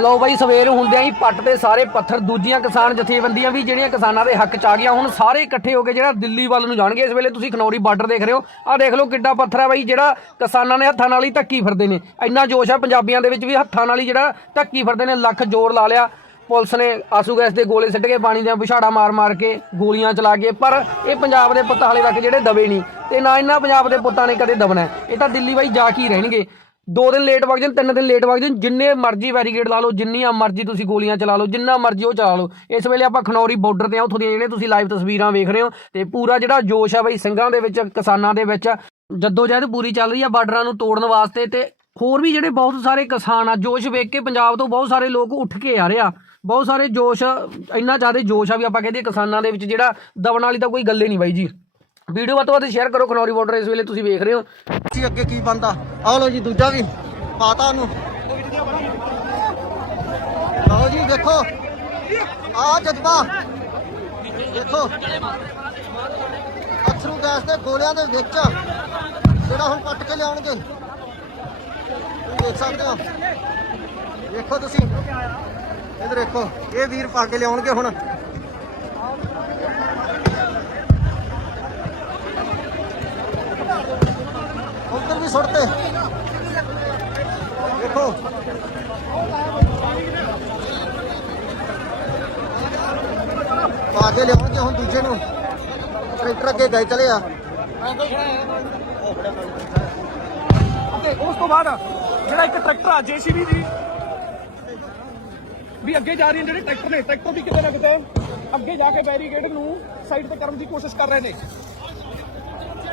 ਲਓ ਬਾਈ, ਸਵੇਰ ਹੁੰਦਿਆਂ ਹੀ ਪੱਟ ਤੇ ਸਾਰੇ ਪੱਥਰ, ਦੂਜੀਆਂ ਕਿਸਾਨ ਜਥੇਬੰਦੀਆਂ ਵੀ, ਜਿਹੜੀਆਂ ਕਿਸਾਨਾਂ ਦੇ ਹੱਕ ਚ ਆ ਗਈਆਂ, ਹੁਣ ਸਾਰੇ ਇਕੱਠੇ ਹੋ ਕੇ ਜਿਹੜਾ ਦਿੱਲੀ ਵੱਲ ਨੂੰ ਜਾਣਗੇ, ਇਸ ਵੇਲੇ ਤੁਸੀਂ ਖਨੌਰੀ ਬਾਰਡਰ ਦੇਖ ਰਹੇ ਹੋ। ਆਹ ਦੇਖ ਲਓ ਕਿੱਡਾ ਪੱਥਰ ਹੈ ਬਾਈ, ਜਿਹੜਾ ਕਿਸਾਨਾਂ ਨੇ ਹੱਥਾਂ ਨਾਲ ਹੀ ਧੱਕੀ ਫਿਰਦੇ ਨੇ। ਇੰਨਾ ਜੋਸ਼ ਹੈ ਪੰਜਾਬੀਆਂ ਦੇ ਵਿੱਚ ਵੀ, ਹੱਥਾਂ ਨਾਲ ਹੀ ਜਿਹੜਾ ਧੱਕੀ ਫਿਰਦੇ ਨੇ, ਲੱਖ ਜ਼ੋਰ ਲਾ ਲਿਆ। ਪੁਲਿਸ ਨੇ ਆਸੂ ਗੈਸ ਦੇ ਗੋਲੇ ਸਿੱਟ ਕੇ, ਪਾਣੀ ਦੀਆਂ ਵਿਛਾੜਾ ਮਾਰ ਮਾਰ ਕੇ ਗੋਲੀਆਂ ਚਲਾ ਕੇ, ਪਰ ਇਹ ਪੰਜਾਬ ਦੇ ਪੁੱਤ ਹਾਲੇ ਤੱਕ ਜਿਹੜੇ ਦਬੇ ਨਹੀਂ ਤੇ ਨਾ ਇਹਨਾਂ ਪੰਜਾਬ ਦੇ ਪੁੱਤਾਂ ਨੇ ਕਦੇ ਦਬਣਾ। ਇਹ ਤਾਂ ਦਿੱਲੀ ਬਾਈ ਜਾ ਕੇ ਹੀ ਰਹਿਣਗੇ। ਦੋ ਦਿਨ ਲੇਟ ਵਗ ਜਾਣ, ਤਿੰਨ ਦਿਨ ਲੇਟ ਵਗ ਜਾਣ, ਜਿੰਨੇ ਮਰਜ਼ੀ ਵੈਰੀਗੇਟ ਲਾ ਲਓ, ਜਿੰਨੀਆਂ ਮਰਜ਼ੀ ਤੁਸੀਂ ਗੋਲੀਆਂ ਚਲਾ ਲਓ, ਜਿੰਨਾ ਮਰਜ਼ੀ ਉਹ ਚਲਾ ਲਓ। ਇਸ ਵੇਲੇ ਆਪਾਂ ਖਨੌਰੀ ਬਾਰਡਰ ਤੇ ਆ, ਉੱਥੋਂ ਦੀਆਂ ਜਿਹੜੀਆਂ ਤੁਸੀਂ ਲਾਈਵ ਤਸਵੀਰਾਂ ਵੇਖ ਰਹੇ ਹੋ ਤੇ ਪੂਰਾ ਜਿਹੜਾ ਜੋਸ਼ ਆ ਬਈ ਸਿੰਘਾਂ ਦੇ ਵਿੱਚ, ਕਿਸਾਨਾਂ ਦੇ ਵਿੱਚ ਜੱਦੋ ਜਹਿਦ ਪੂਰੀ ਚੱਲ ਰਹੀ ਆ ਬਾਰਡਰਾਂ ਨੂੰ ਤੋੜਨ ਵਾਸਤੇ ਤੇ ਹੋਰ ਵੀ ਜਿਹੜੇ ਬਹੁਤ ਸਾਰੇ ਕਿਸਾਨ ਆ, ਜੋਸ਼ ਵੇਖ ਕੇ ਪੰਜਾਬ ਤੋਂ ਬਹੁਤ ਸਾਰੇ ਲੋਕ ਉੱਠ ਕੇ ਆ ਰਹੇ ਆ। ਬਹੁਤ ਸਾਰੇ ਜੋਸ਼, ਇੰਨਾ ਜ਼ਿਆਦਾ ਜੋਸ਼ ਆ ਵੀ ਆਪਾਂ ਕਹਿੰਦੇ ਕਿਸਾਨਾਂ ਦੇ ਵਿੱਚ ਜਿਹੜਾ ਦਬਣ ਵਾਲੀ ਤਾਂ ਕੋਈ ਗੱਲ ਹੀ ਨਹੀਂ ਬਾਈ ਜੀ। ਵੀਡੀਓ ਵੱਧ ਤੋਂ ਵੱਧ ਸ਼ੇਅਰ ਕਰੋ ਖਨੌਰੀ ਬਾਰਡਰ ਇਸ ਵੇਲੇ ਤੁਸੀਂ ਵੇਖ ਰਹੇ ਹੋ। ਜੀ, ਅੱਗੇ ਕੀ ਬੰਦਾ ਆਹ ਲਓ ਜੀ, ਦੂਜਾ ਵੀ। ਪਾਤਾ ਉਹਨੂੰ। ਲਓ ਜੀ, ਦੇਖੋ। ਆ ਜਜ਼ਬਾ। ਦੇਖੋ। ਅਥਰੂ ਗੈਸ ਦੇ ਗੋਲਿਆਂ ਦੇ ਵਿੱਚ, ਜਿਹੜਾ ਹੁਣ ਕੱਟ ਕੇ ਲਿਆਉਣਗੇ। ਦੇਖ ਸਕਦੇ ਹੋ। ਦੇਖੋ ਤੁਸੀਂ। ਇਧਰ ਦੇਖੋ, ਇਹ ਵੀਰ ਪਾ ਕੇ ਲਿਆਉਣਗੇ ਹੁਣ। ਵੀ ਸੁੱਟਤੇ ਦੇਖੋ। ਪਾ ਕੇ ਲਿਆਉਣਗੇ ਹੁਣ ਦੂਜੇ ਨੂੰ। ਟਰੈਕਟਰ ਅੱਗੇ ਗਏ, ਚਲੇ ਆ। ਤੇ ਉਸ ਤੋਂ ਬਾਅਦ ਜਿਹੜਾ ਇੱਕ ਟਰੈਕਟਰ ਆ, ਜੀਸੀਬੀ ਦੀ, ਵੀ ਅੱਗੇ ਜਾ ਰਹੀ ਹੈ ਜਿਹੜੇ ਟਰੈਕਟਰ ਨੇ, ਟਰੈਕਟਰ ਵੀ ਕਿਤੇ ਨਾ ਕਿਤੇ ਅੱਗੇ ਜਾ ਕੇ ਬੈਰੀਕੇਡ ਨੂੰ ਸਾਈਡ ਤੇ ਕਰਨ ਦੀ ਕੋਸ਼ਿਸ਼ ਕਰ ਰਹੇ ਨੇ।